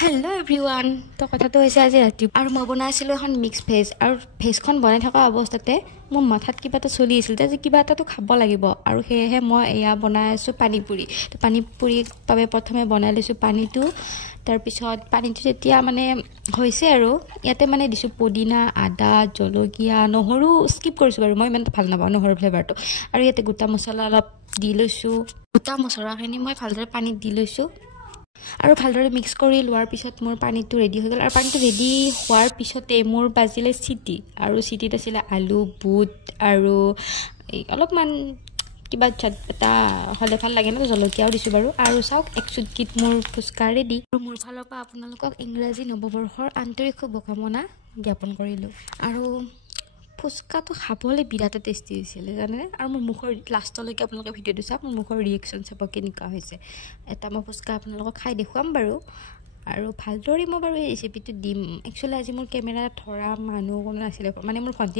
Hello' everyone. তো কথাটো হৈছে আজি ৰাতি আৰু মই বনাইছিলোঁ এখন মিক্স ভেজ আৰু ভেজখন বনাই থকা অৱস্থাতে মোৰ মাথাত কিবা এটা চলি আছিল যে কিবা এটাতো খাব লাগিব আৰু সেয়েহে মই এয়া বনাই আছোঁ পানীপুৰি। তো পানীপুৰিৰ বাবে প্ৰথমে বনাই লৈছোঁ পানীটো। তাৰপিছত পানীটো যেতিয়া মানে হৈছে আৰু ইয়াতে মানে দিছোঁ পদিনা, আদা, জলকীয়া, নহৰু স্কিপ কৰিছোঁ বাৰু, মই ইমান ভাল নাপাওঁ নহৰু ফ্লেভাৰটো। আৰু ইয়াতে গোটা মছলা অলপ দি লৈছোঁ। গোটা মছলাখিনি মই ভালদৰে পানীত দি লৈছোঁ আৰু ভালদৰে মিক্স কৰি লোৱাৰ পিছত মোৰ পানীটো ৰেডি হৈ গ'ল। আৰু পানীটো ৰেডি হোৱাৰ পিছতে মোৰ বাজিলে চিটি, আৰু চিটিত আছিলে আলু, বুট আৰু অলপমান কিবা চটপটা হ'লে ভাল লাগে ন, জলকীয়াও দিছোঁ বাৰু। আৰু চাওক, এক চুটকিত মোৰ ফুচকা ৰেডি। আৰু মোৰ ফালৰ পৰা আপোনালোকক ইংৰাজী নৱবৰ্ষৰ আন্তৰিক শুভকামনা জ্ঞাপন কৰিলোঁ। আৰু ফুচকাটো খাবলৈ বিৰাটেই টেষ্টি হৈছিলে জানেনে। আৰু মোৰ মুখৰ লাষ্টলৈকে আপোনালোকে ভিডিঅ'টো চাওক, মোৰ মুখৰ ৰিয়েকশ্যন চাব কেনেকুৱা হৈছে। এটা মই ফুচকা আপোনালোকক খাই দেখুৱাম বাৰু। আৰু ভালদৰে মই বাৰু এই ৰেচিপিটো দিম। একচুৱেলি আজি মোৰ কেমেৰা ধৰা মানুহ কোনো নাছিলে, মানে মোৰ ভণ্টি